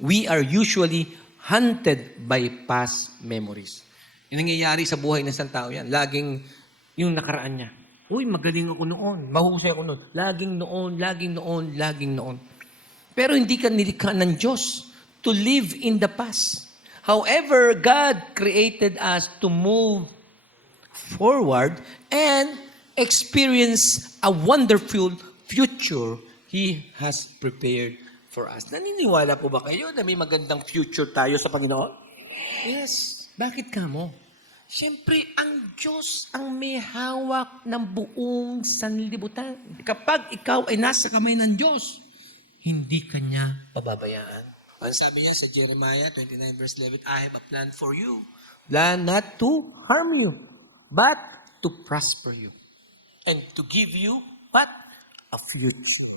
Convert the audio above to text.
we are usually hunted by past memories. Yung nangyayari sa buhay ng isang tao yan, laging yung nakaraan niya. Uy, magaling ako noon. Mahusay ako noon. Laging noon, laging noon, laging noon. Pero hindi ka nilikha ng Diyos to live in the past. However, God created us to move forward and experience a wonderful future He has prepared for us. Naniniwala po ba kayo na may magandang future tayo sa Panginoon? Yes. Bakit ka mo? Siyempre, ang Diyos ang may hawak ng buong sanlibutan. Kapag ikaw ay nasa kamay ng Diyos, hindi ka niya pababayaan. Ang sabi niya sa Jeremiah 29 verse 11, I have a plan for you. Plan not to harm you, but to prosper you. And to give you what? A future.